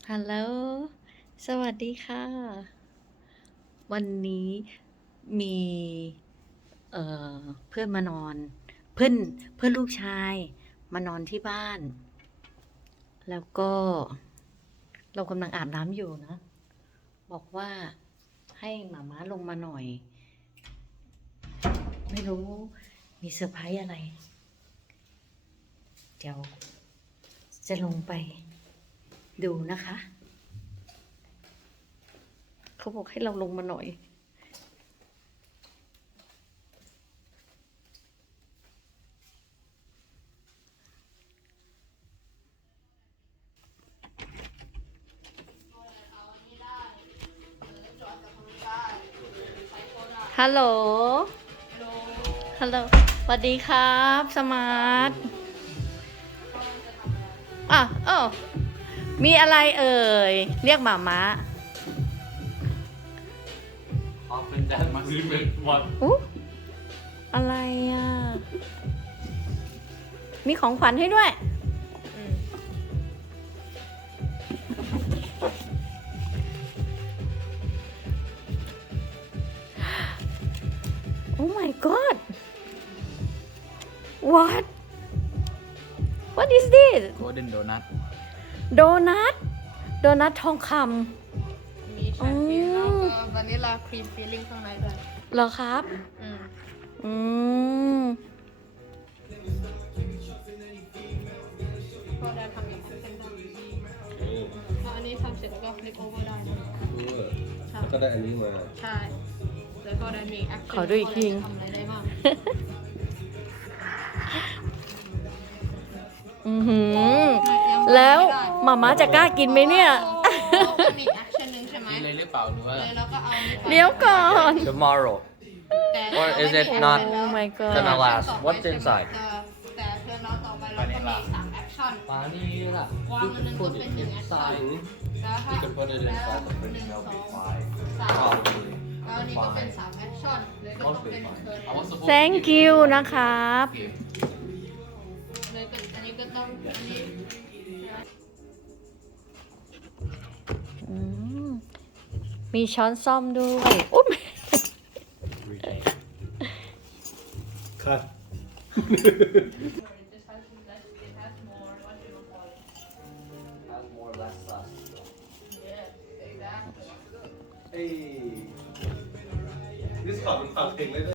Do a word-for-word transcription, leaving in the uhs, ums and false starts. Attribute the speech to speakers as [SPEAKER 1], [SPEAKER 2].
[SPEAKER 1] ฮัลโหล สวัสดีค่ะ วันนี้มีเอ่อเพื่อนมานอน เพื่อนเพื่อนลูกชายมานอนที่บ้าน แล้วก็เรากำลังอาบน้ำอยู่นะ บอกว่าให้หมาม้าลงมาหน่อย ไม่รู้มีเซอร์ไพรส์อะไร เดี๋ยวจะลงไปดูนะคะ เขาบอกให้เราลงมาหน่อย ฮัลโหล ฮัลโหล สวัสดีครับ สมาร์ท อ่ะเออมีอะไรเอ่ย เรียกหมาม้า
[SPEAKER 2] Often that must be what
[SPEAKER 1] อุ๊อะไรอ่ะ มีของขวัญให้ด้วย Oh my god what what is this
[SPEAKER 2] golden donut
[SPEAKER 1] โดนัท โดนัททองค
[SPEAKER 3] มีชาเขียวแล้วก็วานิลลาครีมฟิลลิ่งข้างในด้วย
[SPEAKER 1] ำเหรอครับ
[SPEAKER 3] อืม
[SPEAKER 1] อืม
[SPEAKER 3] ก็ได้ทำอย่างนั้นเป็นได้แล้วอันนี้ทำเสร็จแล้วก็ฟลิปโอเวอร์ได้นะ
[SPEAKER 4] ใช่ก็ได้อันนี้มา
[SPEAKER 3] ใช่ แล้วก็ได้มีแอคชั่น
[SPEAKER 1] ขอดูอีกที
[SPEAKER 3] ทำอะไรได้บ้าง
[SPEAKER 1] อือหือ แล้วหมาม้าจะกล้ากินไหมเนี่ย
[SPEAKER 3] มันมีแอคชั่นหนึ่งใช่ไหม
[SPEAKER 2] กินเลยหรือเปล่าหรือว่า
[SPEAKER 3] เลยแล้วก็เอาอันนี้ไป
[SPEAKER 1] เดี๋ยวก่อน
[SPEAKER 5] Tomorrow
[SPEAKER 3] แต่
[SPEAKER 5] Or is it
[SPEAKER 3] เรา
[SPEAKER 5] not
[SPEAKER 3] ไม่ได้
[SPEAKER 1] Oh my god
[SPEAKER 5] gonna last
[SPEAKER 3] ต่อไป
[SPEAKER 5] What's
[SPEAKER 3] ใช่ไหม
[SPEAKER 5] inside
[SPEAKER 3] แต่แต่เพื่อนเราต่อไปเราก็มีสามแอคชั่น
[SPEAKER 5] ปานี่ล่ะ
[SPEAKER 3] วางอันนึงก็เป็นหนึ่งแอคชั่น แล้วถ้า
[SPEAKER 5] You can put it
[SPEAKER 3] แล้ว
[SPEAKER 5] inside the
[SPEAKER 3] ห
[SPEAKER 5] fridge
[SPEAKER 3] นึ่ง
[SPEAKER 5] and
[SPEAKER 3] สอ
[SPEAKER 5] they'll
[SPEAKER 3] ง
[SPEAKER 5] be fine
[SPEAKER 3] สาม
[SPEAKER 5] Probably
[SPEAKER 3] แล้วอันนี้ก็เป็นสามแอคชั่นเลยก็ต้องเป็นเคิร์
[SPEAKER 2] I was supposed to
[SPEAKER 1] thank
[SPEAKER 2] give
[SPEAKER 1] you
[SPEAKER 2] one
[SPEAKER 1] นะครับ
[SPEAKER 2] gift
[SPEAKER 3] เลยก็อันนี้ก็ต้องอันนี้
[SPEAKER 1] อืม มีช้อนซ่อมด้วยอุ๊ย
[SPEAKER 4] ครับ
[SPEAKER 3] it just has less it has more what do you call it
[SPEAKER 5] Has more less sauce
[SPEAKER 3] yeah exactly
[SPEAKER 4] เอ้ยนี่สอบเป็นความเก่งเลย